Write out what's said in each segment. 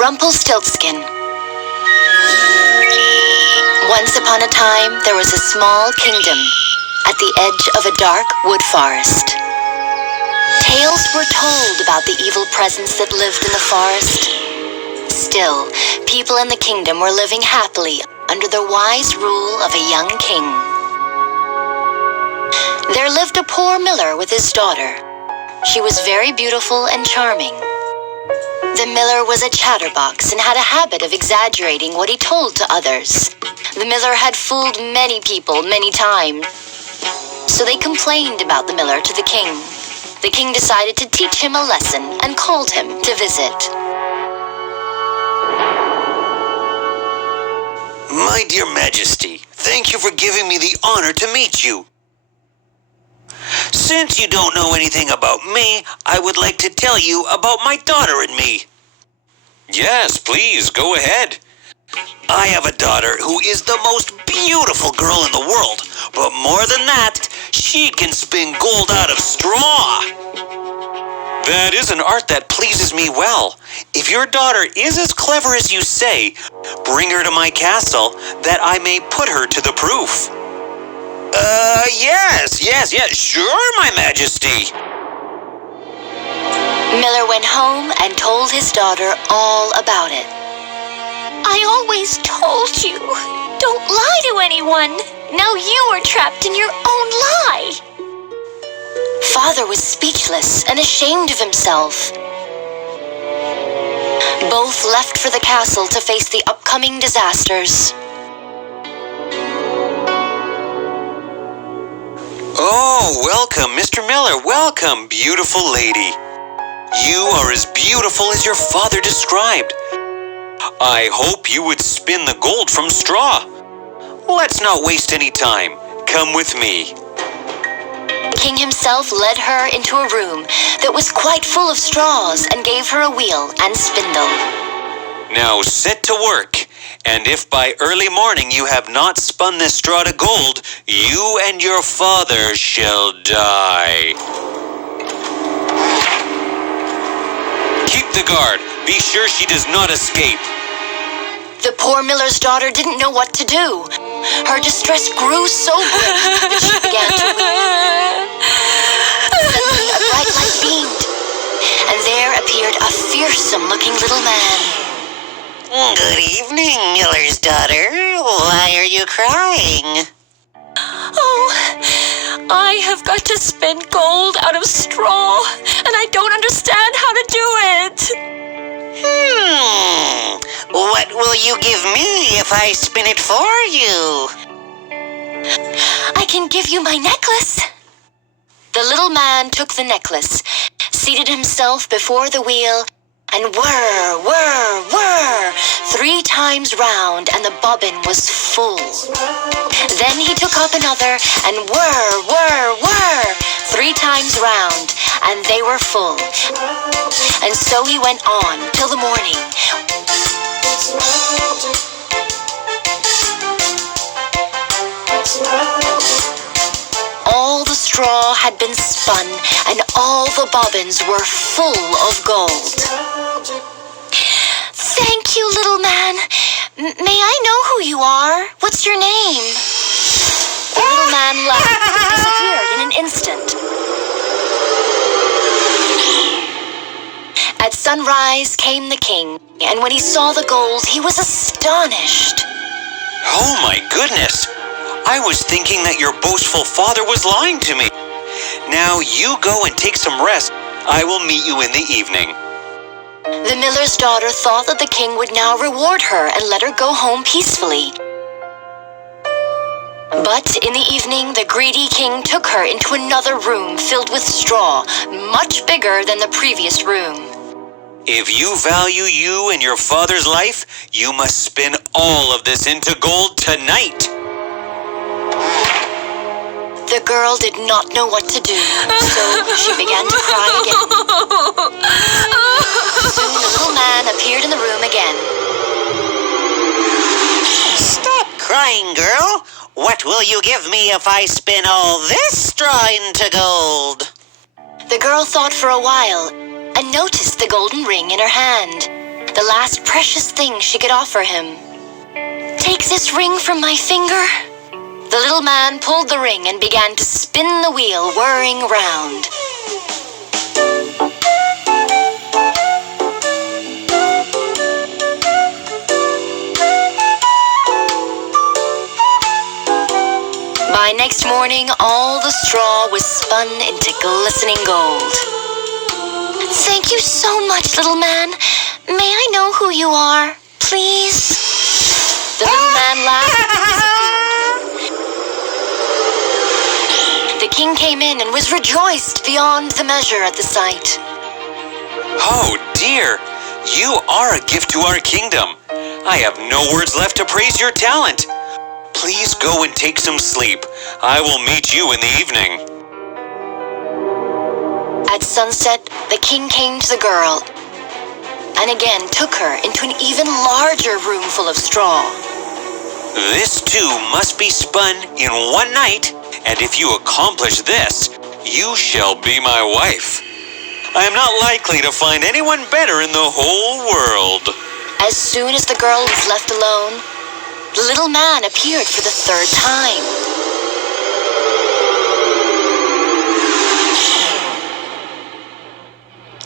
Rumpelstiltskin. Once upon a time, there was a small kingdom at the edge of a dark wood forest. Tales were told about the evil presence that lived in the forest. Still, people in the kingdom were living happily under the wise rule of a young king. There lived a poor miller with his daughter. She was very beautiful and charming. The miller was a chatterbox and had a habit of exaggerating what he told to others. The miller had fooled many people many times, so they complained about the miller to the king. The king decided to teach him a lesson and called him to visit. My dear Majesty, thank you for giving me the honor to meet you. Since you don't know anything about me, I would like to tell you about my daughter and me. Yes, please, go ahead. I have a daughter who is the most beautiful girl in the world, but more than that, she can spin gold out of straw. That is an art that pleases me well. If your daughter is as clever as you say, bring her to my castle that I may put her to the proof. Yes, sure, my Majesty. Miller went home and told his daughter all about it. I always told you, don't lie to anyone. Now you are trapped in your own lie. Father was speechless and ashamed of himself. Both left for the castle to face the upcoming disasters. Oh, welcome, Mr. Miller. Welcome, beautiful lady. You are as beautiful as your father described. I hope you would spin the gold from straw. Let's not waste any time. Come with me. The king himself led her into a room that was quite full of straws and gave her a wheel and spindle. Now set to work, and if by early morning you have not spun this straw to gold, you and your father shall die. Keep the guard. Be sure she does not escape. The poor miller's daughter didn't know what to do. Her distress grew so great that she began to weep. Suddenly a bright light beamed, and there appeared a fearsome-looking little man. Good evening, Miller's daughter. Why are you crying? Oh, I have got to spin gold out of straw, and I don't understand how to do it. What will you give me if I spin it for you? I can give you my necklace. The little man took the necklace, seated himself before the wheel, and whir, whir, whir, 3 times round, and the bobbin was full. Then he took up another, and whir, whir, whir, 3 times round, and they were full. And so he went on till the morning. All the straw had been spun, and all the bobbins were full of gold. Thank you, little man. May I know who you are? What's your name? The little man laughed and disappeared in an instant. At sunrise came the king, and when he saw the gold, he was astonished. Oh my goodness! I was thinking that your boastful father was lying to me. Now you go and take some rest. I will meet you in the evening. The miller's daughter thought that the king would now reward her and let her go home peacefully. But in the evening, the greedy king took her into another room filled with straw, much bigger than the previous room. If you value you and your father's life, you must spin all of this into gold tonight. The girl did not know what to do, so she began to cry again. Soon the little man appeared in the room again. Stop crying, girl. What will you give me if I spin all this straw into gold? The girl thought for a while and noticed the golden ring in her hand. the last precious thing she could offer him. "Take this ring from my finger." The little man pulled the ring and began to spin the wheel, whirring round. By next morning, all the straw was spun into glistening gold. "Thank you so much, little man. May I know who you are, please?" The little man laughed and disappeared. The king came in and was rejoiced beyond the measure at the sight. Oh, dear. You are a gift to our kingdom. I have no words left to praise your talent. Please go and take some sleep. I will meet you in the evening. At sunset, the king came to the girl and again took her into an even larger room full of straw. This too must be spun in one night, and if you accomplish this, you shall be my wife. I am not likely to find anyone better in the whole world. As soon as the girl was left alone, the little man appeared for the third time.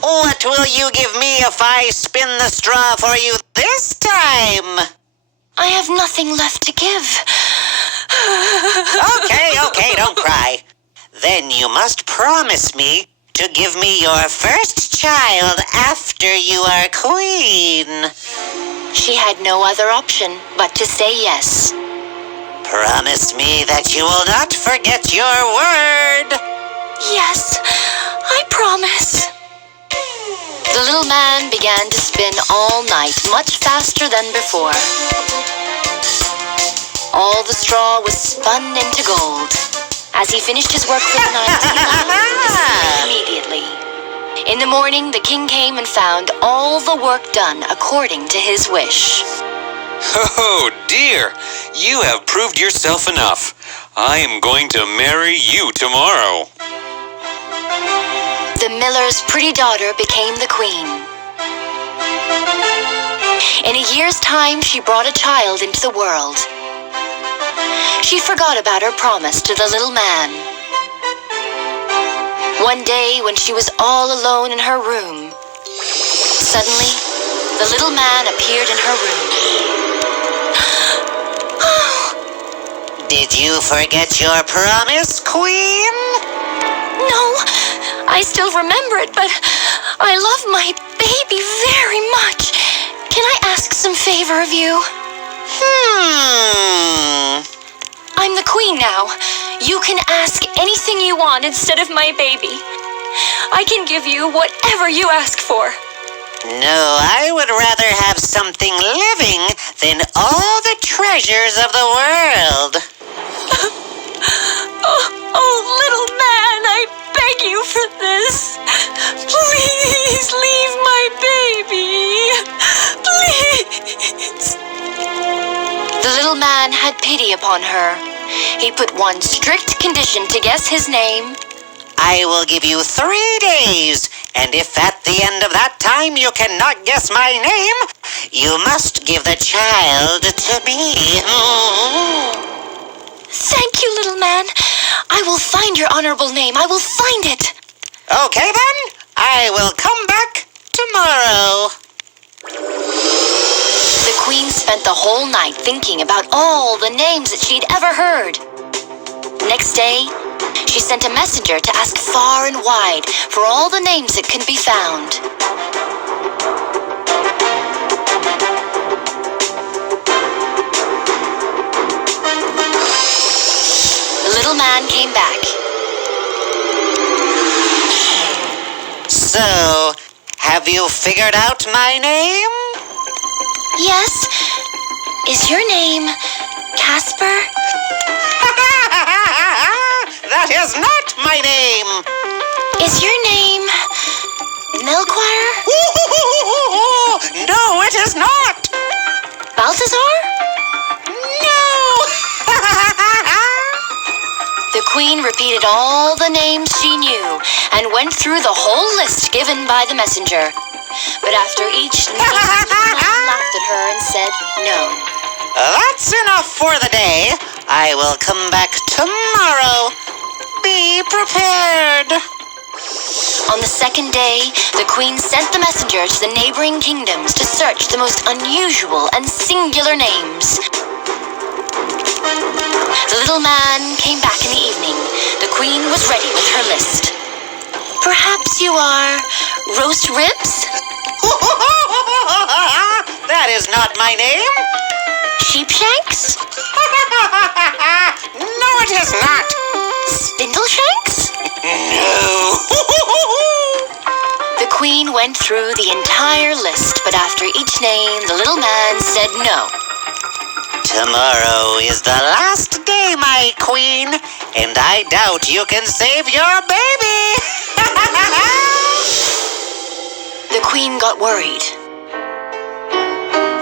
What will you give me if I spin the straw for you this time? "I have nothing left to give." Okay, don't cry. Then you must promise me to give me your first child after you are queen. She had no other option but to say yes. Promise me that you will not forget your word. "Yes, I promise." The little man began to spin all night, much faster than before. All the straw was spun into gold. As he finished his work for the night, he laughed and disappeared immediately. In the morning, the king came and found all the work done according to his wish. Oh, dear. You have proved yourself enough. I am going to marry you tomorrow. The miller's pretty daughter became the queen. In a year's time, she brought a child into the world. She forgot about her promise to the little man. One day, when she was all alone in her room, suddenly, the little man appeared in her room. Did you forget your promise, queen? No, I still remember it, but I love my baby very much. Can I ask some favor of you? I'm the queen now. You can ask anything you want instead of my baby. I can give you whatever you ask for. No, I would rather have something living than all the treasures of the world. Oh, little man, I beg you for this. Please leave my baby. Please. The little man had pity upon her. He put one strict condition to guess his name. I will give you 3 days, and if at the end of that time you cannot guess my name, you must give the child to me. Thank you, little man. I will find your honorable name. I will find it. Okay, then. I will come back tomorrow. The queen spent the whole night thinking about all the names that she'd ever heard. Next day, she sent a messenger to ask far and wide for all the names that could be found. The little man came back. So, have you figured out my name? Yes? Is your name Casper? That is not my name. Is your name Melchior? No, it is not. Balthazar? No. The queen repeated all the names she knew and went through the whole list given by the messenger. But after each name, the little man laughed at her and said no. That's enough for the day. I will come back tomorrow. Be prepared. On the second day, the queen sent the messenger to the neighboring kingdoms to search the most unusual and singular names. The little man came back in the evening. The queen was ready with her list. Perhaps you are roast ribs? That is not my name. Sheepshanks? No, it is not. Spindleshanks? No. The queen went through the entire list, but after each name, the little man said no. Tomorrow is the last day, my queen, and I doubt you can save your baby. The queen got worried.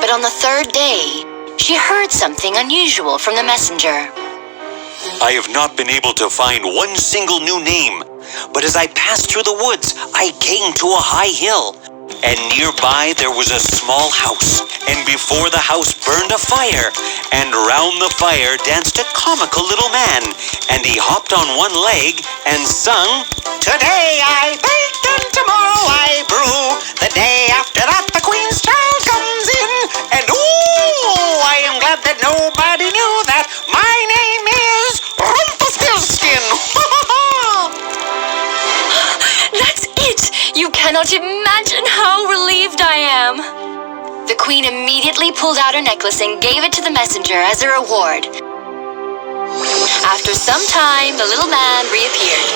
But on the third day, she heard something unusual from the messenger. I have not been able to find one single new name, but as I passed through the woods, I came to a high hill, and nearby there was a small house, and before the house burned a fire, and round the fire danced a comical little man, and he hopped on one leg and sung, Today I bake and tomorrow I brew. The day after that the queen's child comes in. And ooh, I am glad that nobody knew that my name is Rumpelstiltskin. That's it! You cannot imagine how relieved I am. The queen immediately pulled out her necklace and gave it to the messenger as a reward. After some time, the little man reappeared.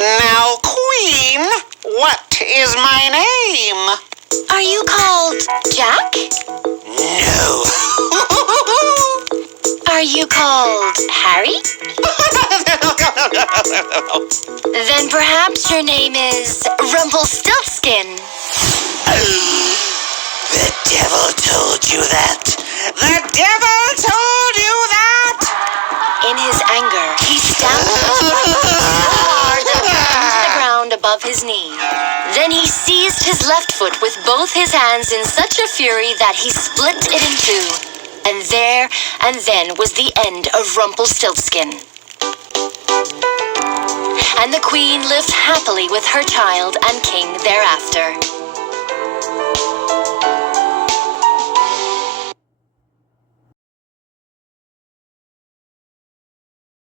Now, queen, what is my name? Are you called Jack? No. Are you called Harry? Then perhaps your name is Rumpelstiltskin. The devil told you that. The devil told you that? In his anger, he stamped his right foot so hard that it went into the ground above his knee. Then he seized his left foot with both his hands in such a fury that he split it in two. And there and then was the end of Rumpelstiltskin. And the queen lived happily with her child and king thereafter.